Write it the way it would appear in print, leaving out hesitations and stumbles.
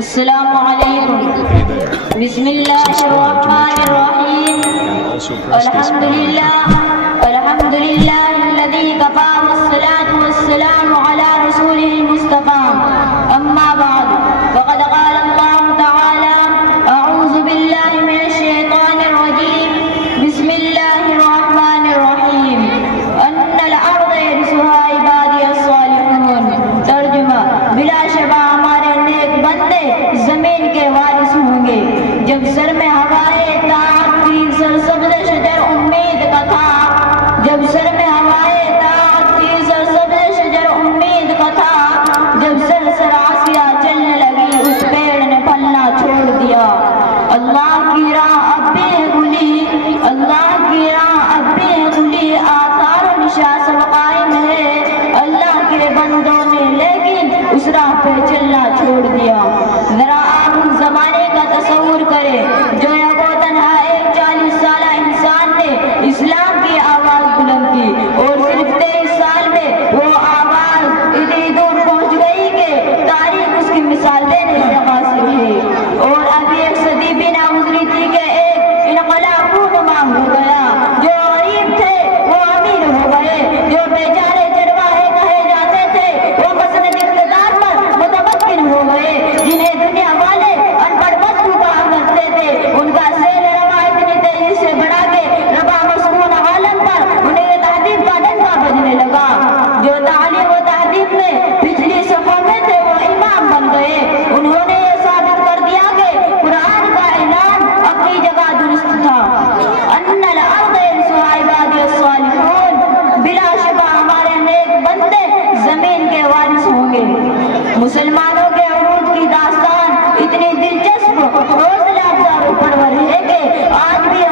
السلام علیکم. بسم اللہ الرحمن الرحیم. الحمد للہ الذی کفا والصلاة والسلام علی رسولہ المصطفى. اما بعد فقد قال اللہ تعالی اعوذ باللہ من الشیطان الرجیم. بسم اللہ الرحمن الرحیم. ان الارض یرثها عبادی الصالحون. ترجمہ: بلا شبہ ہمارے نیک بندے زمین کے وارث ہوں گے. جب سر میں ہوائے طاعت کی سرسبز شجر امید کا تھا، جب سر میں ہوائے طاعت کی سرسبز شجر امید کا تھا، جب سرسر آسیا چلنے لگی اس پیڑ نے پھلنا چھوڑ دیا. اللہ کی راہ اب بھی کھلی، اللہ کی راہ اب بھی کھلی، آثار و نشاں سب قائم ہے. اللہ کے بندوں نے لیکن اس راہ پہ چلنا چھوڑ دیا. ذرا آپ اس زمانے کا تصور کریں جو یکو تنہا ایک 40 سالہ انسان نے اسلام کی آواز بلند کی اور صرف 23 سال میں وہ آواز اتنی دور پہنچ گئی کہ تاریخ اس کی مثال دینے سے قاصر ہے. اور ابھی ایک صدی بھی نہ گزری تھی کہ ایک انقلاب رونما ہو گیا. جو غریب تھے وہ امیر ہو گئے، جو بیچارے چرواہے کہے جاتے تھے وہ مسند اقتدار پر متمکن ہو گئے. جنہیں دنیا والے ان پڑھ بستو کہا کرتے تھے، ان کا سیل روا اتنی تیزی سے بڑھا کے ربا مسکون عالم پر انہیں تہذیب کا ڈنکا بجنے لگا. جو تعلیم و تہذیب میں پچھلی صفوں میں تھے وہ امام بن گئے. انہوں نے یہ ثابت کر دیا کہ قرآن کا اعلان اپنی جگہ درست تھا. ان الارض یرثها عبادی الصالحون. بلا شبہ ہمارے نیک بندے زمین کے وارث ہوں گے. مسلمانوں کے عروج کی داستان اتنی دلچسپ حوصلہ افزا و پرور ہے کہ آج بھی